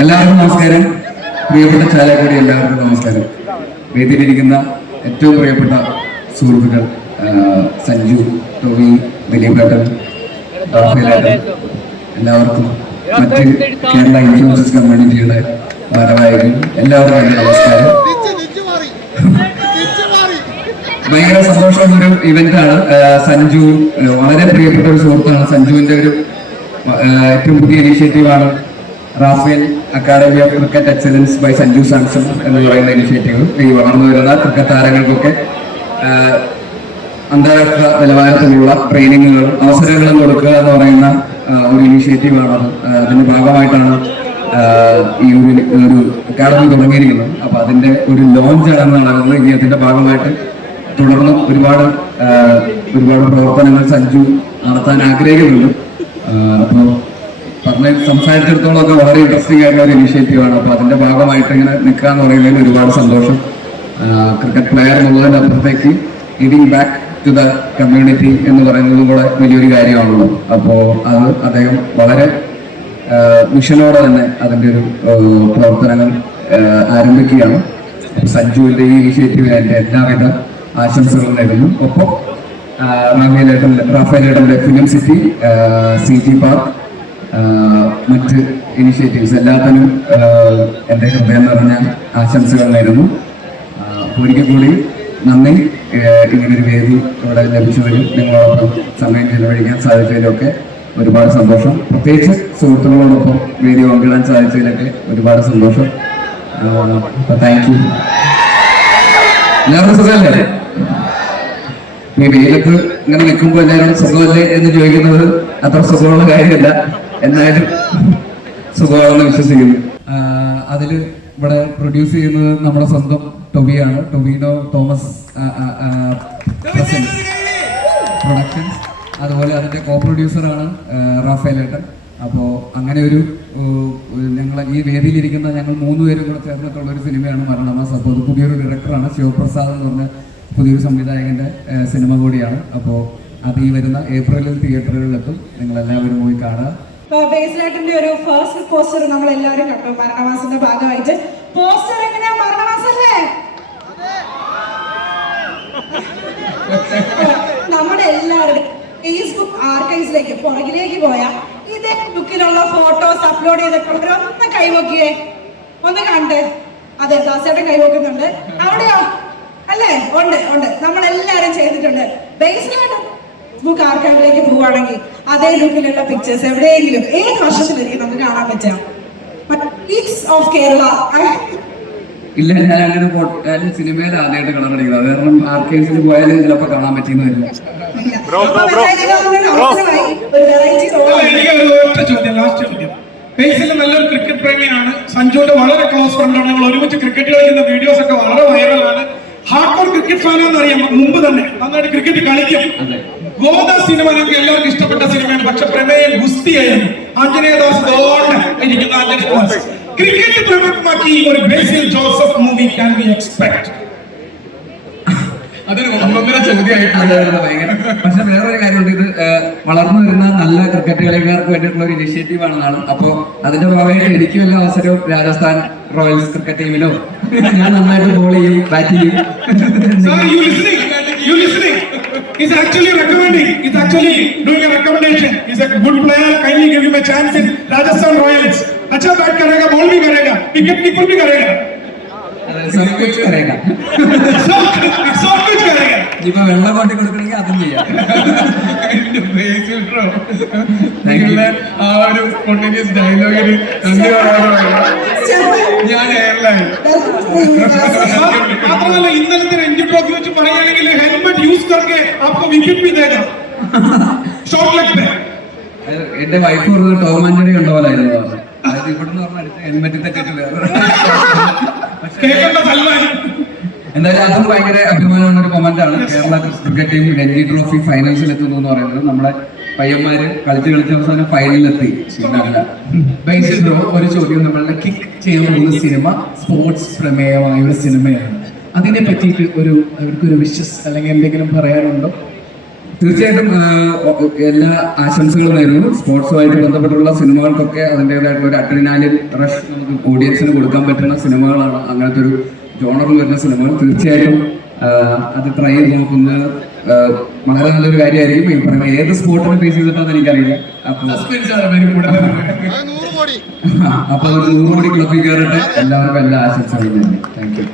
എല്ലാവർക്കും നമസ്കാരം. പ്രിയപ്പെട്ട ചാലക്കുടി എല്ലാവർക്കും നമസ്കാരം. വേദിയിലിരിക്കുന്ന ഏറ്റവും പ്രിയപ്പെട്ട സുഹൃത്തുക്കൾ സഞ്ജു, ടോമി, ദിലീപേട്ടൻ, റാഫേലേട്ടൻ, എല്ലാവർക്കും മറ്റ് കേരള ഇൻഫ്ലുവൻസസ് കമ്മ്യൂണിറ്റിയുടെ ഭാരവാഹികൾ എല്ലാവർക്കും എൻ്റെ നമസ്കാരം. ഭയങ്കര സന്തോഷമുള്ള ഒരു ഇവന്റാണ്. സഞ്ജു വളരെ പ്രിയപ്പെട്ട ഒരു സുഹൃത്താണ്. സഞ്ജുവിന്റെ ഒരു ഏറ്റവും പുതിയ ഇനീഷ്യേറ്റീവാണ് Rafael academy of cricket excellence by Sanju Samson എന്ന് പറയുന്ന ഇനീഷ്യേറ്റീവ്. ഈ വളർന്നു വരുന്ന ക്രിക്കറ്റ് താരങ്ങൾക്കൊക്കെ അന്താരാഷ്ട്ര നിലവാരത്തിലുള്ള ട്രെയിനിങ്ങുകളും അവസരങ്ങളും കൊടുക്കുക എന്ന് പറയുന്ന ഒരു ഇനീഷ്യേറ്റീവാണ്. അതിന്റെ ഭാഗമായിട്ടാണ് ഈ ഒരു അക്കാഡമി തുടങ്ങിയിരിക്കുന്നത്. അപ്പൊ അതിന്റെ ഒരു ലോഞ്ചാണ് നടക്കുന്നത്. ഇനി അതിന്റെ ഭാഗമായിട്ട് തുടർന്ന് ഒരുപാട് പ്രവർത്തനങ്ങൾ സഞ്ജു നടത്താൻ ആഗ്രഹിക്കുന്നുണ്ട്. അപ്പോൾ സംസാരിച്ചിടത്തോളം ഒക്കെ വളരെ ഇൻട്രസ്റ്റിംഗ് ആയിട്ടുള്ള ഒരു ഇനീഷ്യേറ്റീവാണ്. അപ്പോൾ അതിന്റെ ഭാഗമായിട്ട് ഇങ്ങനെ നിൽക്കുക എന്ന് പറയുന്നതിൽ ഒരുപാട് സന്തോഷം. ക്രിക്കറ്റ് പ്ലെയർ എന്നുള്ളതിന്റെ അപ്പുറത്തേക്ക് giving back to the community എന്ന് പറയുന്നതും കൂടെ വലിയൊരു കാര്യമാണല്ലോ. അപ്പോൾ അത് അദ്ദേഹം വളരെ മിഷനോടെ തന്നെ അതിൻ്റെ ഒരു പ്രവർത്തനങ്ങൾ ആരംഭിക്കുകയാണ്. സഞ്ജുവിന്റെ ഈ ഇനീഷ്യേറ്റീവിന് എൻ്റെ എല്ലാവിധ ആശംസകളും നേരുന്നു. ഒപ്പം റാഫേലേട്ടൻ്റെ ഫിലിം സിറ്റി, CG പാർക്ക്, മറ്റ് ഇനിഷ്യേറ്റീവ്സ് എല്ലാത്തിനും എൻ്റെ ഹൃദയം നിറഞ്ഞ ആശംസകൾ നേരുന്നു. ഒരിക്കൽ കൂടി നന്ദി. ഇങ്ങനൊരു വേദി ഇവിടെ ലഭിച്ചതിലും നിങ്ങളോടൊപ്പം സമയം ചെലവഴിക്കാൻ സാധിച്ചതിലൊക്കെ ഒരുപാട് സന്തോഷം. പ്രത്യേകിച്ച് സുഹൃത്തുക്കളോടൊപ്പം വേദി പങ്കിടാൻ സാധിച്ചതിലൊക്കെ ഒരുപാട് സന്തോഷം. Thank you. എല്ലാവർക്കും സുഖമല്ലേ? ഈ വെയിലത്ത് ഇങ്ങനെ നിൽക്കുമ്പോൾ എല്ലാവരും സുഖമല്ലേ എന്ന് ചോദിക്കുന്നത് അത്ര സുഖമുള്ള കാര്യമല്ല. എന്നാലും സുഖമാണെന്ന് വിശ്വസിക്കുന്നു. അതിൽ ഇവിടെ പ്രൊഡ്യൂസ് ചെയ്യുന്നത് നമ്മുടെ സ്വന്തം ടൊബിയാണ്, ടൊബിനോ തോമസ് പ്രൊഡക്ഷൻസ്. അതുപോലെ അതിന്റെ കോ പ്രൊഡ്യൂസറാണ് റാഫേലേട്ടൻ. അപ്പോൾ അങ്ങനെ ഒരു ഞങ്ങൾ ഈ വേദിയിലിരിക്കുന്ന ഞങ്ങൾ 3 പേരും കൂടെ ചേർന്നിട്ടുള്ള ഒരു സിനിമയാണ് മരണമാസം. അപ്പോൾ അത് പുതിയൊരു ഡയറക്ടറാണ്, ശിവപ്രസാദ് എന്ന് പറഞ്ഞ പുതിയൊരു സംവിധായകന്റെ സിനിമ കൂടിയാണ്. അപ്പോൾ അത് ഈ വരുന്ന ഏപ്രിലിൽ തിയേറ്ററുകളിലെത്തും. നിങ്ങൾ എല്ലാവരും പോയി കാണുക. ബേസിലേട്ടന്റെ ഒരു ഫസ്റ്റ് പോസ്റ്റർ നമ്മൾ എല്ലാവരും കണ്ടു. മരണമാസത്തിന്റെ ഭാഗമായിട്ട് പോസ്റ്റർ എങ്ങനെയാ? മരണമാസല്ലേ? നമ്മുടെ എല്ലാവരും ഫേസ്ബുക്ക് ആർക്കൈവ്സിലേക്ക് പുറകിലേക്ക് പോയാൽ ഇതേ ലുക്കിലുള്ള ഫോട്ടോസ് അപ്ലോഡ് ചെയ്തിട്ടുള്ളവരൊന്ന് കൈവക്കിയേ, ഒന്ന് കണ്ട്. അതെ, ദാസേട്ടൻ കൈവക്കുന്നുണ്ട്. അവിടെയോ? അല്ലേ? ഉണ്ട്. നമ്മളെല്ലാരും ചെയ്തിട്ടുണ്ട്. ബേസിലേട്ടൻ ഫേസ്ബുക്ക് ആർക്കൈവിലേക്ക് പോവുകയാണെങ്കിൽ അതേ ലുക്കിലുള്ള പിക്ചേഴ്സ് എവിടെയെങ്കിലും ഏത് വർഷത്തിലായിരിക്കും നമുക്ക് കാണാൻ പറ്റാം. ഓഫ് കേരള ഇല്ല, ഞാൻ അങ്ങനെ സിനിമയിൽ ആദ്യമായിട്ട് കളറടിക്കുന്നത്. കാരണം ആർക്കൈവ്സിൽ പോയാലും ചിലപ്പോൾ കാണാൻ പറ്റിയെന്ന് വരില്ല. നല്ലൊരു ക്രിക്കറ്റ് പ്രേമിയാണ്. സഞ്ജുവിന്റെ വളരെ ക്ലോസ് ഫ്രണ്ടാണ്. ഞങ്ങൾ ഒരുമിച്ച് ക്രിക്കറ്റ് കളിക്കുന്ന വീഡിയോസ് ഒക്കെ വളരെ വൈറലാണ്. ഹാർഡ് കോർ ക്രിക്കറ്റ് ഫാനാന്ന് അറിയാം. മുമ്പ് തന്നെ നന്നായിട്ട് ക്രിക്കറ്റ് കളിക്കും. ഗോദ സിനിമ ഞങ്ങൾക്ക് എല്ലാവർക്കും ഇഷ്ടപ്പെട്ട സിനിമയാണ്. പക്ഷെ പ്രമേയം ഗുസ്തിയായിരുന്നു. ആഞ്ജനേയദാസ് ഇരിക്കുന്ന ആഞ്ജനേയദാസ് ക്രിക്കറ്റ് പ്രമുഖമാക്കി ഒരു Basil Joseph movie can be expect. അതൊരു ഒന്നൊന്നര ചോദ്യമായിട്ടാണ്. പക്ഷെ വേറൊരു കാര്യമുണ്ട്. ഇത് വളർന്നു വരുന്ന നല്ല ക്രിക്കറ്റ് കളിക്കാർക്ക് വേണ്ടിയിട്ടുള്ള ഒരു ഇനിഷ്യേറ്റീവ് ആണെന്നാണ്. അപ്പൊ അതിന്റെ ഭാഗമായിട്ട് എനിക്ക് വല്ല അവസരവും രാജസ്ഥാൻ റോയൽസ് ക്രിക്കറ്റ് ടീമിലോ ഞാൻ നന്നായിട്ട് ബോൾ ചെയ്യും, ബാറ്റ് ചെയ്യും. He's actually recommending. He's actually doing a recommendation. He's a good player. Kindly give him a chance in Rajasthan Royals. अच्छा बैट करेगा, बॉल भी करेगा, विकेट कीपर भी करेगा. सब कुछ करेगा. सब कुछ करेगा. ഇപ്പൊ വെള്ളം കൊണ്ടി കൊടുക്കണമെങ്കിൽ അതും ചെയ്യാം. ആ ഒരു സ്പോണ്ടേനിയസ് ഡയലോഗിന് ഞാൻ എയർലൈൻ മാത്രമല്ല ഇന്നലത്തെ രഞ്ജി ട്രോഫി വെച്ച് പറയുകയാണെങ്കിൽ ഹെൽമെറ്റ് യൂസ് करके आपको विकेट भी देगा शॉर्ट लेग पे. എന്റെ വൈഫ് പറഞ്ഞത് ടോം ആൻഡ് ജെറി കണ്ടപോലായിരുന്നു. അതായത് ഇവിടുന്ന് പറഞ്ഞ ഹെൽമെറ്റ് തെറ്റിട്ട് വേറെ. എന്തായാലും അതും ഭയങ്കര അഭിമാനമുള്ള ഒരു മൊമെന്റ് ആണ്. Kerala cricket team Ranji trophy ഫൈനൽസിൽ എത്തുന്നു എന്ന് പറയുന്നത്. നമ്മുടെ പയ്യന്മാര് കളിച്ച് അവസാനം ഫൈനലിലെത്തി. ബേസിൽ ബ്രോ, ഒരു ചോദ്യം. നമ്മളുടെ കിക്ക് ചെയ്യാൻ പോകുന്ന സിനിമ സ്പോർട്സ് പ്രമേയമായ ഒരു സിനിമയാണ്. അതിനെ പറ്റിയിട്ട് അവർക്കൊരു വിഷസ് അല്ലെങ്കിൽ എന്തെങ്കിലും പറയാനുണ്ടോ? തീർച്ചയായിട്ടും എല്ലാ ആശംസകളും നേരുന്നു. സ്പോർട്സുമായിട്ട് ബന്ധപ്പെട്ടുള്ള സിനിമകൾക്കൊക്കെ അതിൻ്റെതായിട്ടുള്ള ഒരു അഡ്രിനാലിൻ റഷ് നമുക്ക് ഓഡിയൻസിന് കൊടുക്കാൻ പറ്റുന്ന സിനിമകളാണ് അങ്ങനത്തെ ഒരു ജോണറിൽ വരുന്ന സിനിമകൾ. തീർച്ചയായിട്ടും അത് ട്രൈ ചെയ്ത് നോക്കുന്നത് വളരെ നല്ലൊരു കാര്യമായിരിക്കും. ഈ പറയുന്ന ഏത് സ്പോർട്ടിനെ ബേസ് ചെയ്തിട്ടാണെന്ന് എനിക്കറിയില്ല. അപ്പോൾ അപ്പോൾ ഒരു 100 കോടി ക്ലബിൽ കയറട്ടെ. എല്ലാവർക്കും എല്ലാ ആശംസകളും. Thank you.